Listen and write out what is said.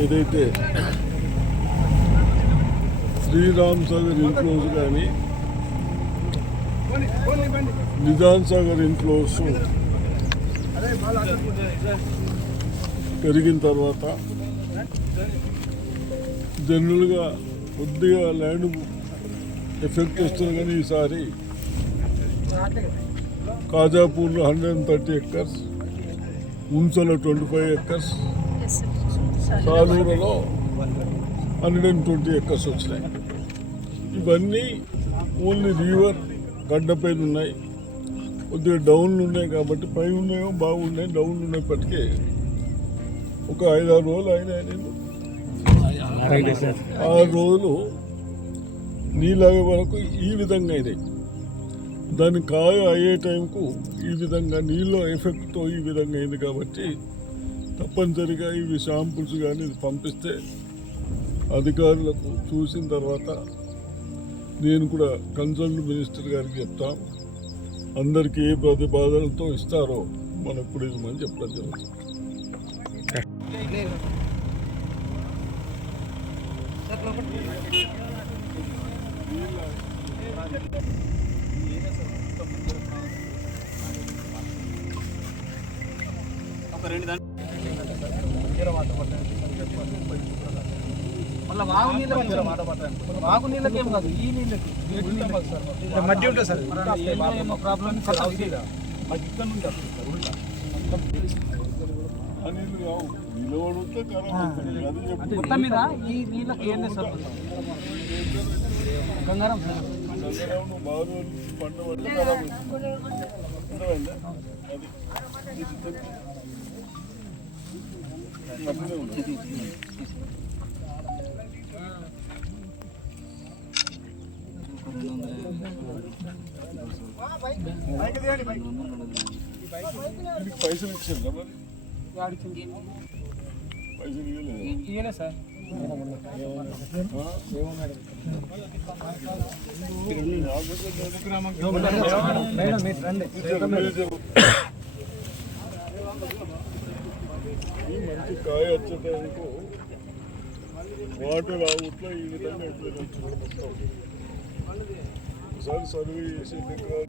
ఏదైతే శ్రీరామ్ సాగర్ ఇన్ఫ్లోస్ కానీ నిజాం సాగర్ ఇన్ఫ్లోస్ పెరిగిన తర్వాత జనరల్గా కొద్దిగా ల్యాండ్ ఎఫెక్ట్ వస్తుంది కానీ ఈసారి కాజాపూర్లో హండ్రెడ్ అండ్ థర్టీ ఎక్కర్స్ ఉంసలో ట్వంటీ ఫైవ్ ఎక్కర్స్ సాలూరులో హండ్రెడ్ అండ్ ట్వంటీ ఎక్కర్స్ వచ్చినాయి. ఇవన్నీ ఓన్లీ రివర్ గడ్డ పైన ఉన్నాయి. కొద్దిగా డౌన్లు ఉన్నాయి కాబట్టి పై ఉన్నాయో బాగున్నాయి డౌన్లు ఉన్నప్పటికీ ఒక ఐదారు రోజులు అయినాయి నేను ఆరు రోజులు నీళ్ళగే వరకు ఈ విధంగా అయినాయి. దాని కాయ అయ్యే టైంకు ఈ విధంగా నీళ్ళ ఎఫెక్ట్తో ఈ విధంగా అయింది కాబట్టి తప్పనిసరిగా ఇవి షాంపుల్స్ కానీ ఇది పంపిస్తే అధికారులకు చూసిన తర్వాత నేను కూడా కన్సల్ట్ మినిస్టర్ గారికి చెప్తాం. అందరికీ ఏ ప్రతిపాదనలతో ఇస్తారో మనకు కూడా ఇవ్వమని చెప్పడం జరుగుతుంది. మళ్ళీ వాగు నీళ్ళకి వాగు నీళ్ళకేం కాదు ఈ నీళ్ళకి. మధ్య ఉంటుంది సార్ ఏమో ప్రాబ్లం అవుతుంది. చెప్పు. మొత్తం మీద ఈ నీళ్ళకి ఏం సార్ గంగారం సార్. పైసలు ఇచ్చారు మరి పైసలు ఇవ్వలేదు ఇయ్యలే సార్ మేడం మీరు రండి ఈ మంచి కాయ వచ్చేటందుకు వాటర్ అవుట్లో ఈ విధంగా ఎట్లా చూడడం మొత్తం ఒకసారి సర్వే చేసి దగ్గర